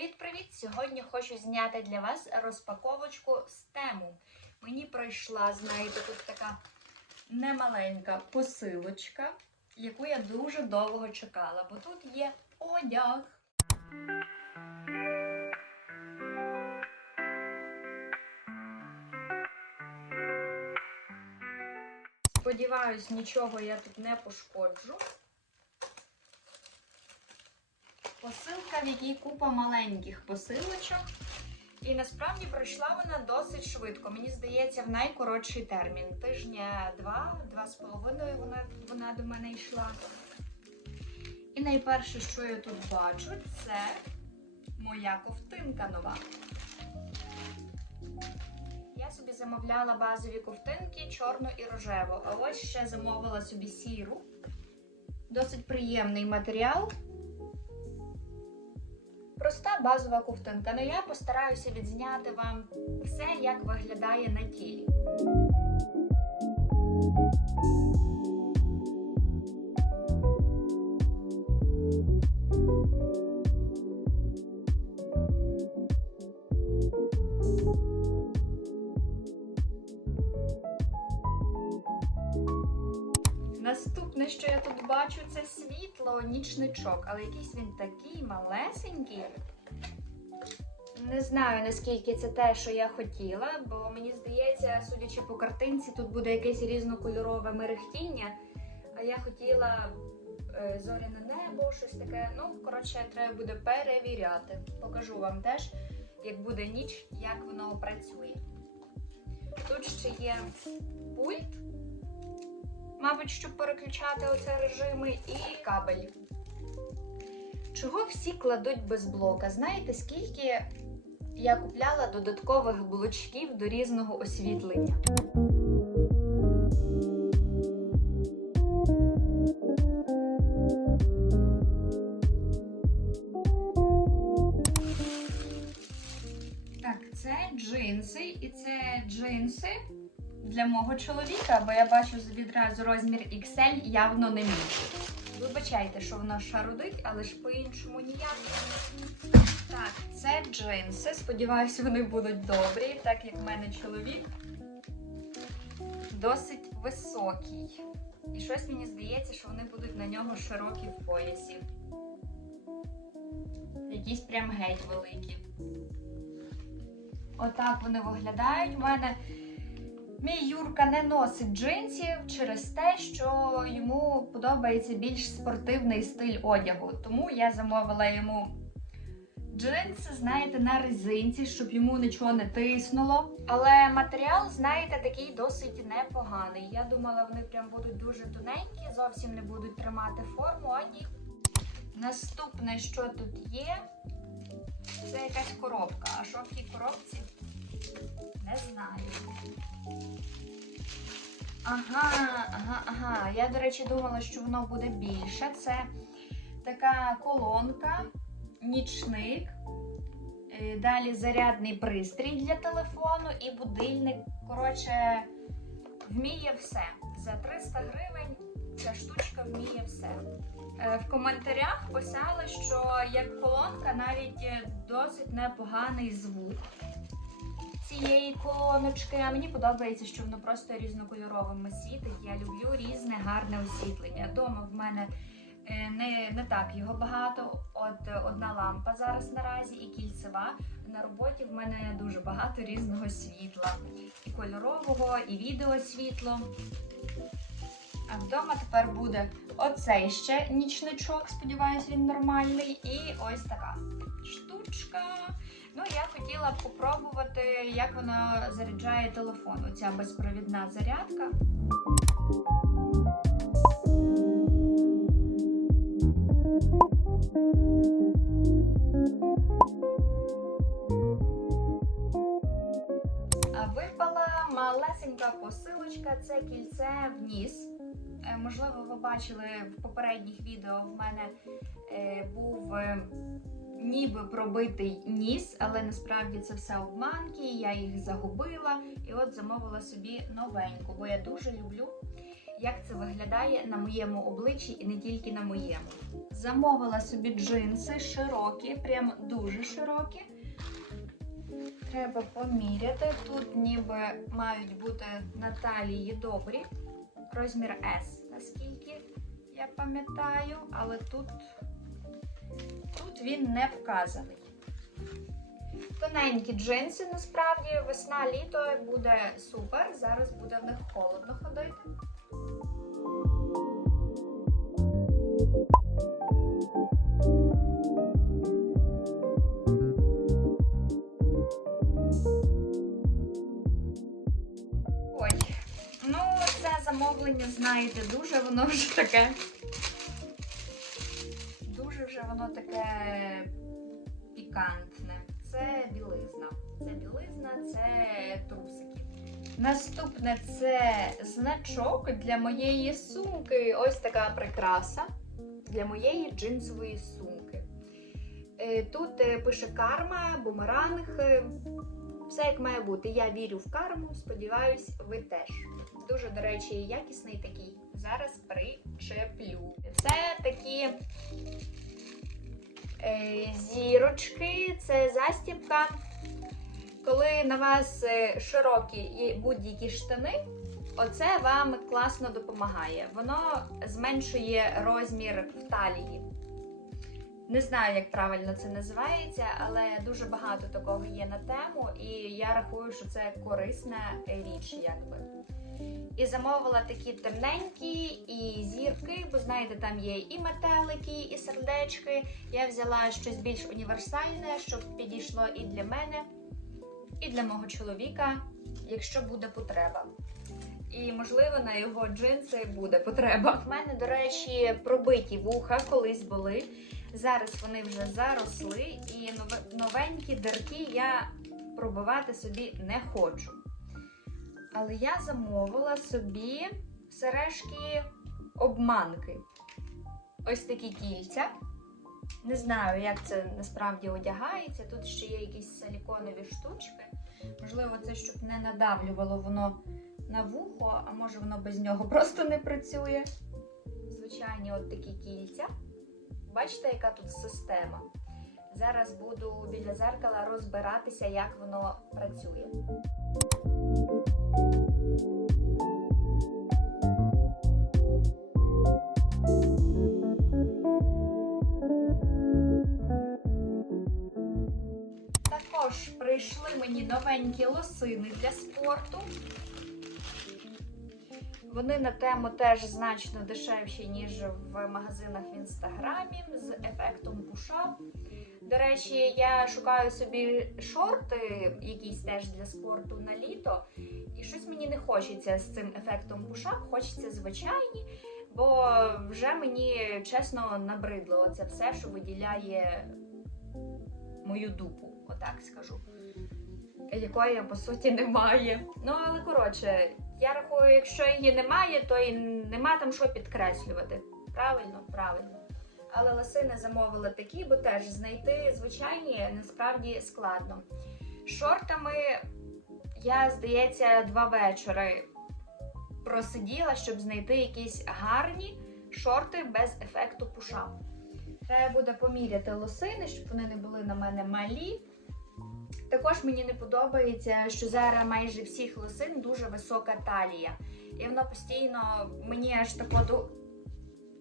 Привіт-привіт! Сьогодні хочу зняти для вас розпаковочку з тему. Мені прийшла, знаєте, тут така немаленька посилочка, яку я дуже довго чекала, бо тут є одяг. Сподіваюсь, нічого я тут не пошкоджу. Посилка, в якій купа маленьких посилочок. І насправді пройшла вона досить швидко. Мені здається, в найкоротший термін. Тижня два, два з половиною вона, вона до мене йшла. І найперше, що я тут бачу, це моя ковтинка нова. Я собі замовляла базові ковтинки чорну і рожеву. А ось ще замовила собі сіру. Досить приємний матеріал. Проста базова ковтинка. але я постараюся відзняти вам все, як виглядає на тілі. Що я тут бачу, це світло, нічничок, але якийсь він такий малесенький. Не знаю, наскільки це те, що я хотіла, бо мені здається, судячи по картинці, тут буде якесь різнокольорове мерехтіння. А я хотіла е, зоряне небо, щось таке. Ну, коротше, треба буде перевіряти. Покажу вам теж, як буде ніч, як воно працює. Тут ще є пульт, мабуть, щоб переключати оце режими, і кабель. Чого всі кладуть без блока? Знаєте, скільки я купляла додаткових блочків до різного освітлення? Для мого чоловіка, бо я бачу відразу розмір XL явно не мій. Вибачайте, що воно шарудить, але ж по-іншому ніяк. Так, це джинси. Сподіваюся, вони будуть добрі, так як в мене чоловік досить високий. І щось мені здається, що вони будуть на нього широкі в поясі. Якісь прям геть великі. Отак вони виглядають. У мене Мій Юрка не носить джинсів через те, що йому подобається більш спортивний стиль одягу. Тому я замовила йому джинси, знаєте, на резинці, щоб йому нічого не тиснуло. Але матеріал, знаєте, такий досить непоганий. Я думала, вони прям будуть дуже тоненькі, зовсім не будуть тримати форму, а ні. Наступне, що тут є, це якась коробка. А що в тій коробці? Не знаю. Ага, ага, ага. Я, до речі, думала, що воно буде більше. Це така колонка, нічник, е, далі зарядний пристрій для телефону і будильник. Коротше, вміє все. За 300 гривень ця штучка вміє все. Е, В коментарях писали, що як колонка навіть досить непоганий звук цієї колоночки. А мені подобається, що воно просто різнокольоровими світить. Я люблю різне гарне освітлення. Дома в мене е, не, не так його багато. От е, одна лампа зараз наразі і кільцева. На роботі в мене дуже багато різного світла. І кольорового, і відеосвітло. А вдома тепер буде оцей ще нічничок, сподіваюсь, він нормальний. І ось така штучка. Ну, я хотіла попробувати, як воно заряджає телефон. Оця безпровідна зарядка. Випала малесенька посилочка, це кільце в ніс. Е, Можливо, ви бачили в попередніх відео в мене е, був е, ніби пробитий ніс, але насправді це все обманки. Я їх загубила і от замовила собі новеньку, бо я дуже люблю, як це виглядає на моєму обличчі і не тільки на моєму. Замовила собі джинси широкі, прям дуже широкі. Треба поміряти. Тут ніби мають бути на талії добрі. Розмір S, наскільки я пам'ятаю, але тут, тут він не вказаний. Тоненькі джинси, насправді, весна-літо буде супер. Зараз буде в них холодно ходити. Ой, ну це замовлення, знаєте, дуже воно вже таке. Воно таке пікантне. Це білизна. Це білизна, це трусики. Наступне це значок для моєї сумки. Ось така прикраса для моєї джинсової сумки. Е, Тут е, пише карма, бумеранг. е, Все як має бути. Я вірю в карму, сподіваюсь, ви теж. Дуже, до речі, якісний такий. Зараз причеплю. Це такі зірочки, це застібка. Коли на вас е, широкі і будь-які штани, оце вам класно допомагає. Воно зменшує розмір в талії. Не знаю, як правильно це називається, але дуже багато такого є на тему, і я рахую, що це корисна річ, якби. І замовила такі темненькі і зірки, бо знаєте, там є і метелики, і сердечки. Я взяла щось більш універсальне, щоб підійшло і для мене, і для мого чоловіка, якщо буде потреба. І, можливо, на його джинси буде потреба. В мене, до речі, пробиті вуха колись були. Зараз вони вже заросли, і новенькі дирки я пробивати собі не хочу. Але я замовила собі сережки обманки. Ось такі кільця. Не знаю, як це насправді одягається. Тут ще є якісь силіконові штучки. Можливо, це щоб не надавлювало воно на вухо, а може воно без нього просто не працює. Звичайні от такі кільця. Бачите, яка тут система? Зараз буду біля зеркала розбиратися, як воно працює. Також прийшли мені новенькі лосини для спорту. Вони на тему теж значно дешевші, ніж в магазинах в інстаграмі з ефектом пуша. До речі, я шукаю собі шорти, якісь теж для спорту на літо. І щось мені не хочеться з цим ефектом пуша, хочеться звичайні, бо вже мені чесно набридло це все, що виділяє мою дупу, отак скажу. Якої по суті немає. Ну, але коротше, я рахую, якщо її немає, то і нема там що підкреслювати. Правильно, правильно. Але лосини замовила такі, бо теж знайти звичайні насправді складно. Шортами я, здається, два вечори просиділа, щоб знайти якісь гарні шорти без ефекту пуша. Треба буде поміряти лосини, щоб вони не були на мене малі. Також мені не подобається, що зараз майже всіх лосин дуже висока талія. І воно постійно мені аж тако до.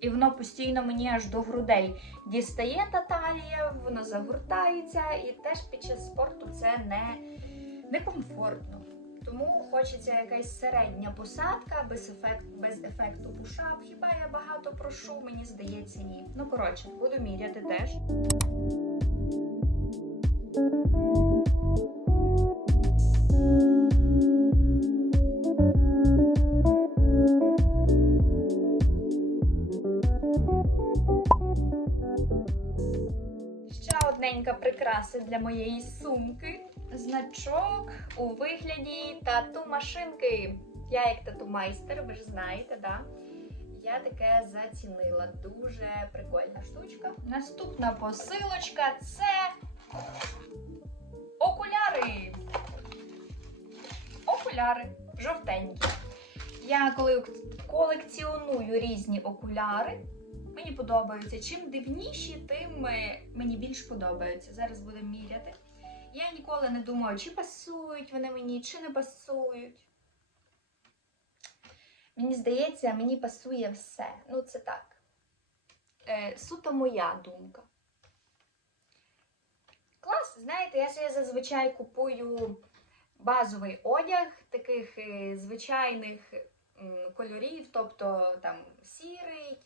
І воно постійно мені аж до грудей дістає та талія, воно загортається, і теж під час спорту це не, некомфортно. Тому хочеться якась середня посадка без, ефект, без ефекту пушап. Хіба я багато прошу? Мені здається, ні. Ну коротше, буду міряти теж. Прикраса для моєї сумки. Значок у вигляді тату-машинки. Я як тату-майстер, ви ж знаєте, да? Я таке зацінила. Дуже прикольна штучка. Наступна посилочка це окуляри. Окуляри жовтенькі. Я коли колекціоную різні окуляри. Мені подобаються. Чим дивніші, тим е, мені більш подобаються. Зараз будемо міряти. Я ніколи не думаю, чи пасують вони мені, чи не пасують. Мені здається, мені пасує все. Ну, це так. Е, суто моя думка. Клас, знаєте, я собі зазвичай купую базовий одяг таких е, звичайних кольорів, тобто там сірий,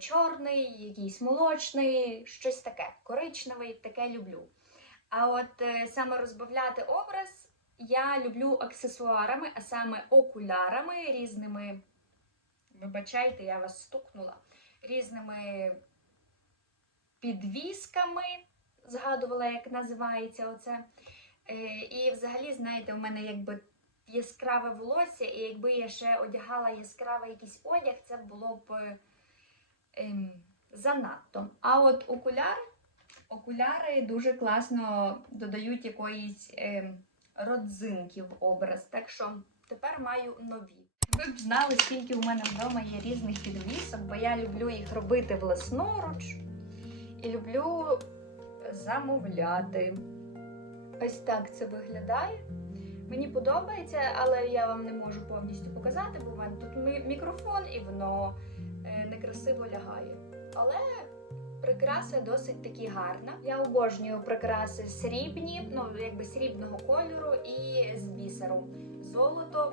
чорний, якийсь молочний, щось таке, коричневий, таке люблю. А от е, саме розбавляти образ я люблю аксесуарами, а саме окулярами різними. Вибачайте, я вас стукнула. Різними підвісками, згадувала, як називається оце. Е, і взагалі, знаєте, у мене якби яскраве волосся, і якби я ще одягала яскравий якийсь одяг, це було б е, занадто. А от окуляри, окуляри дуже класно додають якоїсь ем, родзинки в образ. Так що тепер маю нові. Ви б знали, скільки у мене вдома є різних підвісок, бо я люблю їх робити власноруч і люблю замовляти. Ось так це виглядає. Мені подобається, але я вам не можу повністю показати, бо в мене тут мікрофон і воно некрасиво лягає. Але прикраса досить таки гарна. Я обожнюю прикраси срібні, ну якби срібного кольору і з бісером. Золото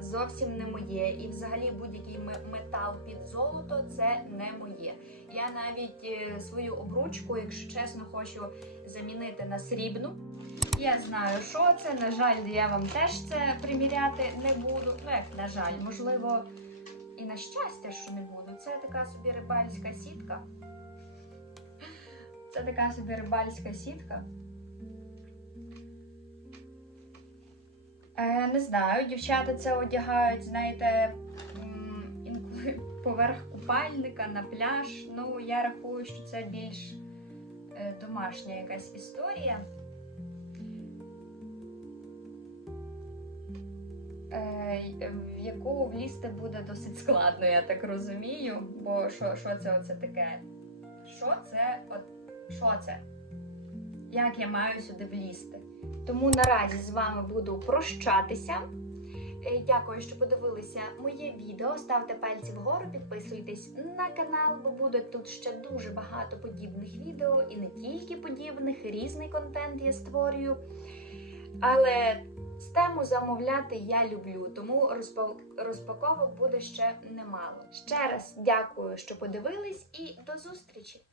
зовсім не моє. І взагалі будь-який метал під золото це не моє. Я навіть е, свою обручку, якщо чесно, хочу замінити на срібну. Я знаю, що це. На жаль, я вам теж це приміряти не буду. Ну, як на жаль, можливо, і на щастя, що не буду. Це така собі рибальська сітка. Це така собі рибальська сітка. Е, не знаю, дівчата це одягають, знаєте, інколи поверх купальника на пляж. Ну, я рахую, що це більш е, домашня якась історія. В яку влізти буде досить складно, я так розумію. Бо що, що це оце таке? Що це? От, що це? Як я маю сюди влізти? Тому наразі з вами буду прощатися. Е, Дякую, що подивилися моє відео. Ставте пальці вгору, підписуйтесь на канал, бо буде тут ще дуже багато подібних відео і не тільки подібних, різний контент я створюю. Але з тему замовляти я люблю, тому розпа- розпаковок буде ще немало. Ще раз дякую, що подивились, і до зустрічі!